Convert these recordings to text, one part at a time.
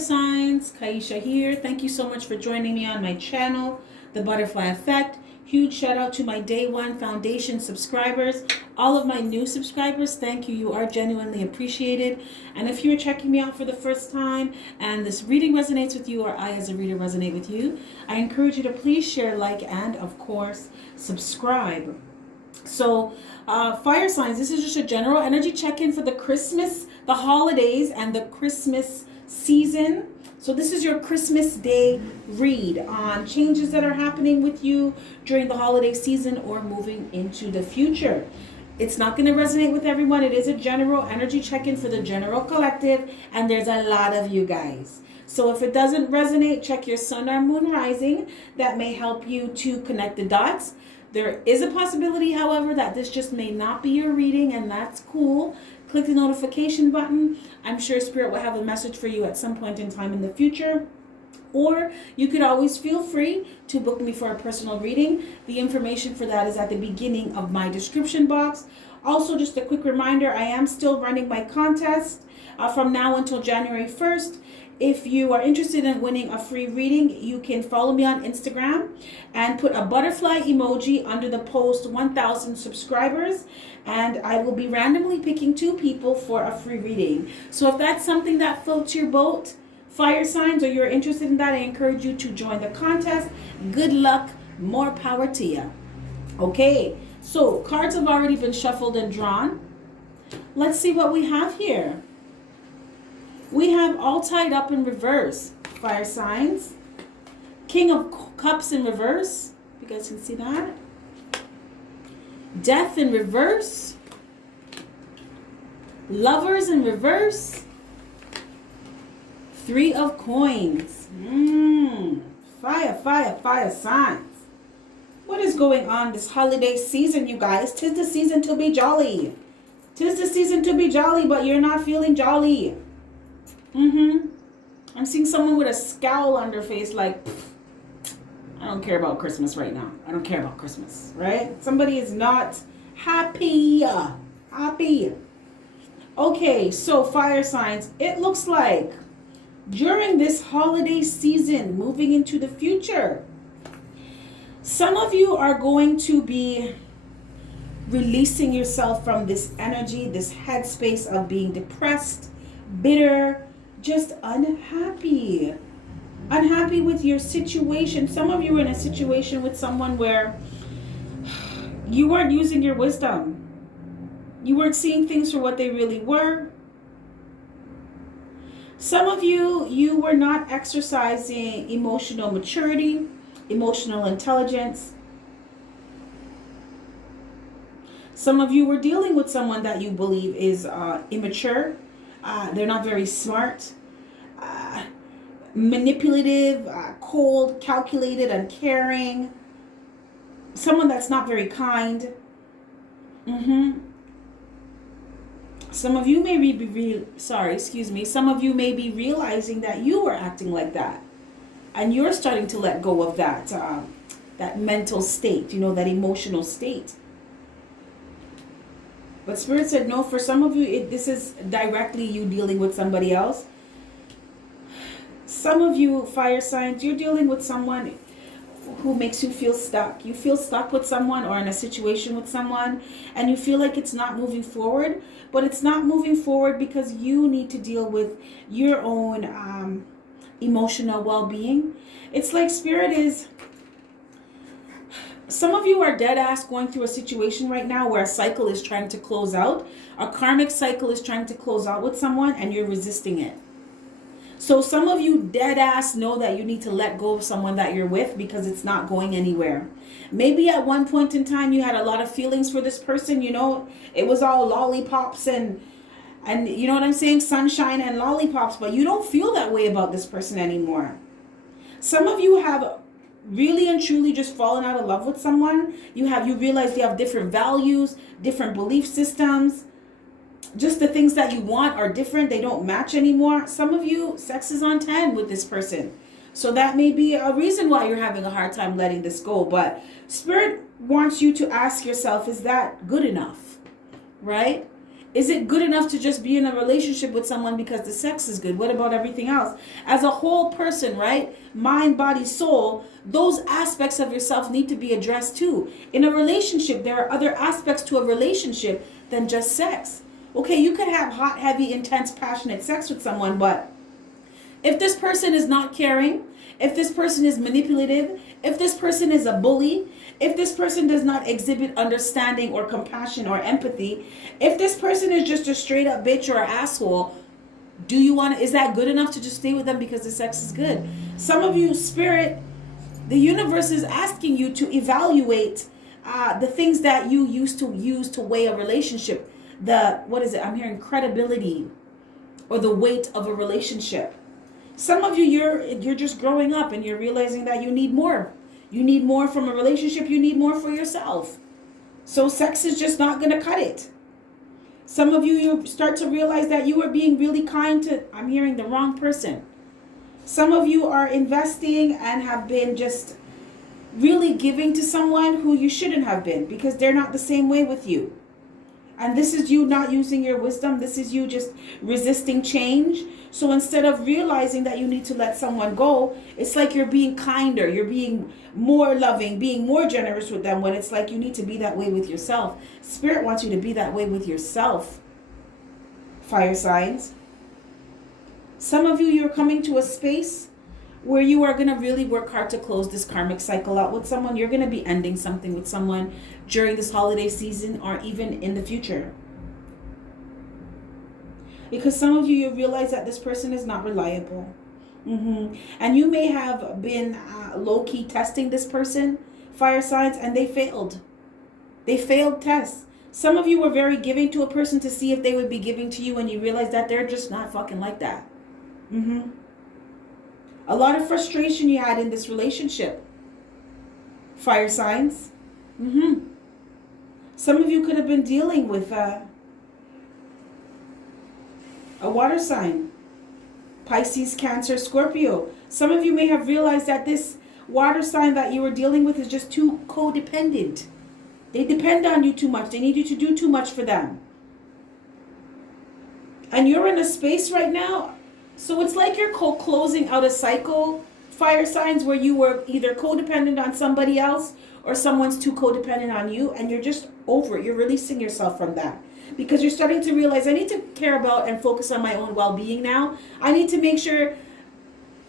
signs, Kaisha here. Thank you so much for joining me on my channel, The Butterfly Effect. Huge shout out to my Day One Foundation subscribers. All of my new subscribers, thank you. You are genuinely appreciated. And if you're checking me out for the first time and this reading resonates with you, or I as a reader resonate with you, I encourage you to please share, like, and of course, subscribe. So, fire signs, this is just a general energy check-in for the Christmas, the holidays, and the Christmas season. So this is your Christmas Day read on changes that are happening with you during the holiday season or moving into the future. It's not going to resonate with everyone. It is a general energy check-in for the general collective, and there's a lot of you guys. So if it doesn't resonate, check your sun or moon rising. That may help you to connect the dots. There is a possibility, however, that this just may not be your reading, and that's cool. Click the notification button. I'm sure Spirit will have a message for you at some point in time in the future. Or you could always feel free to book me for a personal reading. The information for that is at the beginning of my description box. Also, just a quick reminder, I am still running my contest from now until January 1st. If you are interested in winning a free reading, you can follow me on Instagram and put a butterfly emoji under the post 1,000 subscribers, and I will be randomly picking 2 people for a free reading. So if that's something that floats your boat, fire signs, or you're interested in that, I encourage you to join the contest. Good luck, more power to you. Okay, so cards have already been shuffled and drawn. Let's see what we have here. We have all tied up in reverse, fire signs. King of Cups in reverse. You guys can see that. Death in reverse. Lovers in reverse. 3 of Coins. Fire signs. What is going on this holiday season, you guys? 'Tis the season to be jolly. 'Tis the season to be jolly, but you're not feeling jolly. I'm seeing someone with a scowl on their face like, I don't care about Christmas right now. I don't care about Christmas, right? Somebody is not happy. Okay, so fire signs. It looks like during this holiday season, moving into the future, some of you are going to be releasing yourself from this energy, this headspace of being depressed, bitter, just unhappy with your situation. Some of you are in a situation with someone where you weren't using your wisdom. You weren't seeing things for what they really were. Some of you were not exercising emotional maturity, emotional intelligence. Some of you were dealing with someone that you believe is immature. They're not very smart, manipulative, cold, calculated, uncaring. Someone that's not very kind. Some of you may be Some of you may be realizing that you were acting like that, and you're starting to let go of that mental state, that emotional state. But Spirit said, no, for some of you, this is directly you dealing with somebody else. Some of you, fire signs, you're dealing with someone who makes you feel stuck. You feel stuck with someone or in a situation with someone, and you feel like it's not moving forward. But it's not moving forward because you need to deal with your own emotional well-being. It's like Spirit is... Some of you are dead ass going through a situation right now where a cycle is trying to close out. A karmic cycle is trying to close out with someone, and you're resisting it. So some of you dead ass know that you need to let go of someone that you're with because it's not going anywhere. Maybe at one point in time you had a lot of feelings for this person. It was all lollipops and you know what I'm saying? Sunshine and lollipops, but you don't feel that way about this person anymore. Some of you have really and truly just fallen out of love with someone. You realize you have different values, different belief systems. Just the things that you want are different. They don't match anymore. Some of you, sex is on 10 with this person. So that may be a reason why you're having a hard time letting this go. But Spirit wants you to ask yourself, is that good enough? Right? Is it good enough to just be in a relationship with someone because the sex is good? What about everything else? As a whole person, right? Mind, body, soul, those aspects of yourself need to be addressed too. In a relationship, there are other aspects to a relationship than just sex. Okay, you could have hot, heavy, intense, passionate sex with someone, but if this person is not caring, if this person is manipulative, if this person is a bully, if this person does not exhibit understanding or compassion or empathy, if this person is just a straight up bitch or asshole, is that good enough to just stay with them because the sex is good? Some of you, spirit, the universe is asking you to evaluate the things that you used to use to weigh a relationship. I'm hearing credibility or the weight of a relationship. Some of you, you're just growing up and you're realizing that you need more. You need more from a relationship. You need more for yourself. So sex is just not going to cut it. Some of you start to realize that you are being really kind to, I'm hearing the wrong person. Some of you are investing and have been just really giving to someone who you shouldn't have been because they're not the same way with you. And this is you not using your wisdom. This is you just resisting change. So instead of realizing that you need to let someone go, it's like you're being kinder. You're being more loving, being more generous with them when it's like you need to be that way with yourself. Spirit wants you to be that way with yourself. Fire signs. Some of you, you're coming to a space where you are going to really work hard to close this karmic cycle out with someone. You're going to be ending something with someone during this holiday season or even in the future. Because some of you realize that this person is not reliable. And you may have been low-key testing this person, fire signs, and they failed. They failed tests. Some of you were very giving to a person to see if they would be giving to you, and you realize that they're just not fucking like that. A lot of frustration you had in this relationship. Fire signs. Some of you could have been dealing with a water sign. Pisces, Cancer, Scorpio. Some of you may have realized that this water sign that you were dealing with is just too codependent. They depend on you too much. They need you to do too much for them. And you're in a space right now. So it's like you're closing out a cycle, fire signs, where you were either codependent on somebody else or someone's too codependent on you, and you're just over it. You're releasing yourself from that because you're starting to realize, I need to care about and focus on my own well-being now. I need to make sure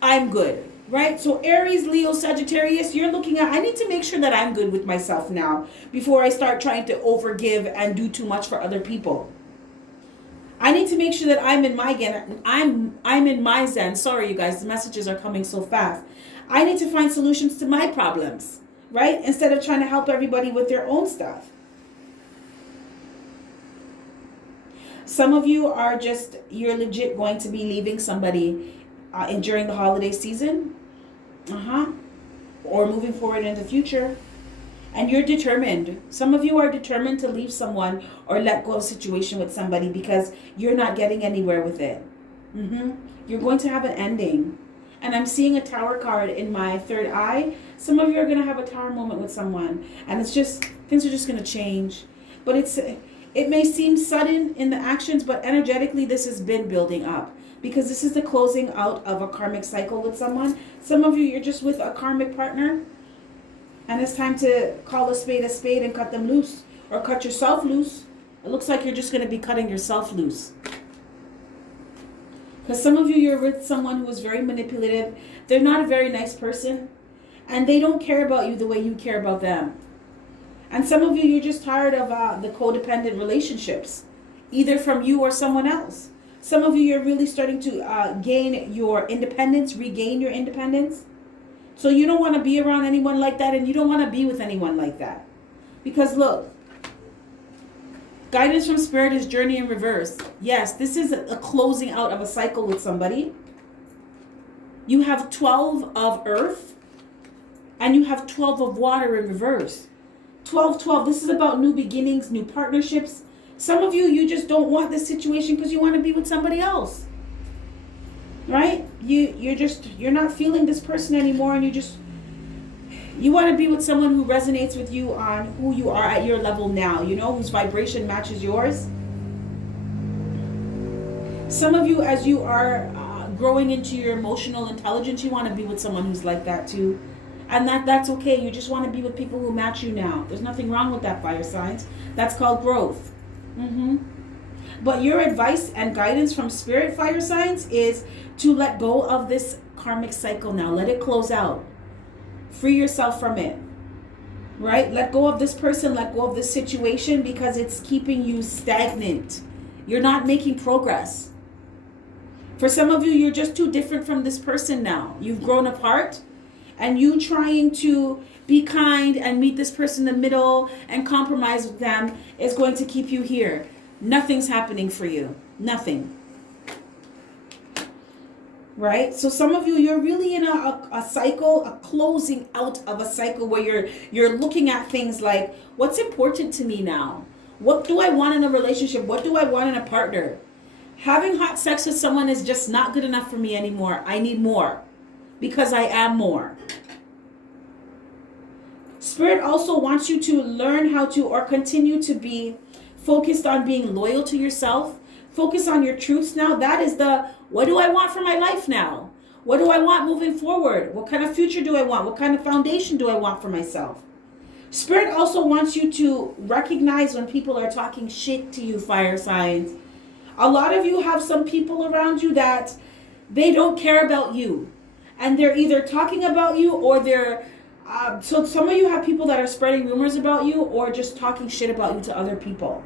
I'm good, right? So Aries, Leo, Sagittarius, you're looking at, I need to make sure that I'm good with myself now before I start trying to overgive and do too much for other people. I need to make sure that I'm in my zen. I'm in my zen. Sorry, you guys, the messages are coming so fast. I need to find solutions to my problems, right? Instead of trying to help everybody with their own stuff. Some of you are you're legit going to be leaving somebody during the holiday season. Or moving forward in the future. And you're determined. Some of you are determined to leave someone or let go of a situation with somebody because you're not getting anywhere with it. You're going to have an ending. And I'm seeing a tower card in my third eye. Some of you are going to have a tower moment with someone. And it's just, things are just going to change. But it may seem sudden in the actions, but energetically this has been building up. Because this is the closing out of a karmic cycle with someone. Some of you, you're just with a karmic partner. And it's time to call a spade and cut them loose. Or cut yourself loose. It looks like you're just going to be cutting yourself loose. Because some of you, you're with someone who is very manipulative. They're not a very nice person. And they don't care about you the way you care about them. And some of you, you're just tired of the codependent relationships. Either from you or someone else. Some of you, you're really starting to gain your independence, regain your independence. So you don't want to be around anyone like that, and you don't want to be with anyone like that. Because look, guidance from Spirit is journey in reverse. Yes, this is a closing out of a cycle with somebody. You have 12 of earth, and you have 12 of water in reverse. 12. This is about new beginnings, new partnerships. Some of you, you just don't want this situation because you want to be with somebody else. Right? You're not feeling this person anymore, and you want to be with someone who resonates with you on who you are at your level now, whose vibration matches yours. Some of you, as you are growing into your emotional intelligence, you want to be with someone who's like that too. And that's okay. You just want to be with people who match you now. There's nothing wrong with that, fire signs. That's called growth. But your advice and guidance from spirit, fire signs, is to let go of this karmic cycle now. Let it close out. Free yourself from it. Right? Let go of this person. Let go of this situation, because it's keeping you stagnant. You're not making progress. For some of you, you're just too different from this person now. You've grown apart. And you trying to be kind and meet this person in the middle and compromise with them is going to keep you here. Nothing's happening for you. Nothing. Right? So some of you, you're really in a cycle, a closing out of a cycle where you're looking at things like, what's important to me now? What do I want in a relationship? What do I want in a partner? Having hot sex with someone is just not good enough for me anymore. I need more. Because I am more. Spirit also wants you to learn how to, or continue to be focused on being loyal to yourself. Focus on your truths now. That is what do I want for my life now? What do I want moving forward? What kind of future do I want? What kind of foundation do I want for myself? Spirit also wants you to recognize when people are talking shit to you, fire signs. A lot of you have some people around you that they don't care about you. And they're either talking about you, or they're so some of you have people that are spreading rumors about you, or just talking shit about you to other people.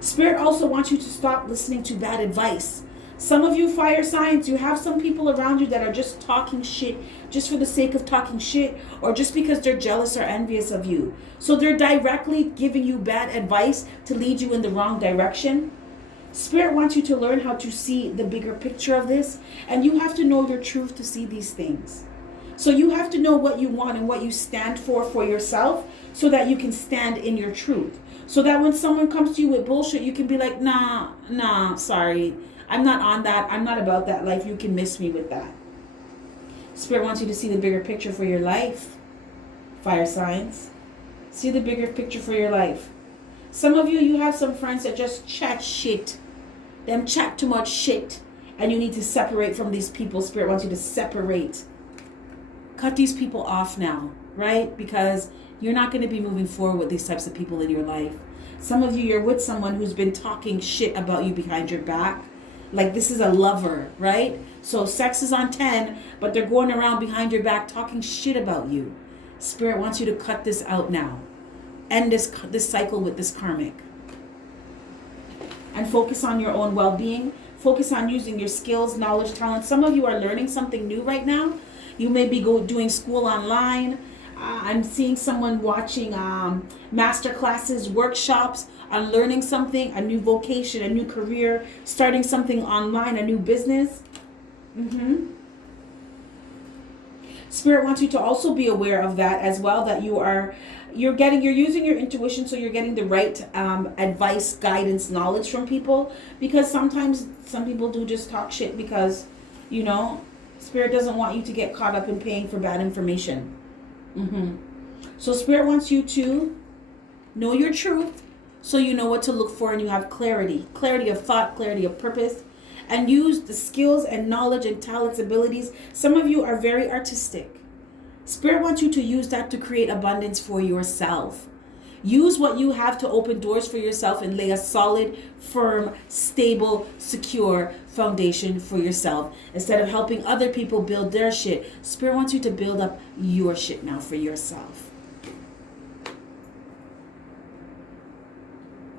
Spirit also wants you to stop listening to bad advice. Some of you fire signs, you have some people around you that are just talking shit just for the sake of talking shit, or just because they're jealous or envious of you. So they're directly giving you bad advice to lead you in the wrong direction. Spirit wants you to learn how to see the bigger picture of this, and you have to know your truth to see these things. So you have to know what you want and what you stand for yourself, so that you can stand in your truth. So that when someone comes to you with bullshit, you can be like, nah, sorry. I'm not on that. I'm not about that life. You can miss me with that. Spirit wants you to see the bigger picture for your life. Fire signs. See the bigger picture for your life. Some of you, you have some friends that just chat shit. Them chat too much shit. And you need to separate from these people. Spirit wants you to separate. Cut these people off now, right? Because you're not going to be moving forward with these types of people in your life. Some of you, you're with someone who's been talking shit about you behind your back. Like this is a lover, right? So sex is on 10, but they're going around behind your back talking shit about you. Spirit wants you to cut this out now. End this cycle with this karmic. And focus on your own well-being. Focus on using your skills, knowledge, talent. Some of you are learning something new right now. You may be doing school online. I'm seeing someone watching master classes, workshops on learning something, a new vocation, a new career, starting something online, a new business. Spirit wants you to also be aware of that as well, that you're using your intuition, so you're getting the right advice, guidance, knowledge from people, because sometimes some people do just talk shit because, Spirit doesn't want you to get caught up in paying for bad information. So Spirit wants you to know your truth, so you know what to look for, and you have clarity of thought, clarity of purpose, and use the skills and knowledge and talents, abilities. Some of you are very artistic. Spirit wants you to use that to create abundance for yourself. Use what you have to open doors for yourself and lay a solid, firm, stable, secure foundation for yourself. Instead of helping other people build their shit, Spirit wants you to build up your shit now for yourself.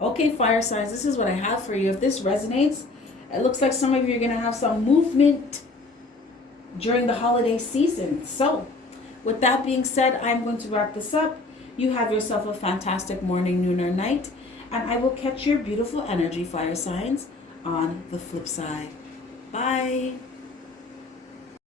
Okay, fire signs, this is what I have for you. If this resonates, it looks like some of you are going to have some movement during the holiday season. So, with that being said, I'm going to wrap this up. You have yourself a fantastic morning, noon, or night. And I will catch your beautiful energy, fire signs, on the flip side. Bye.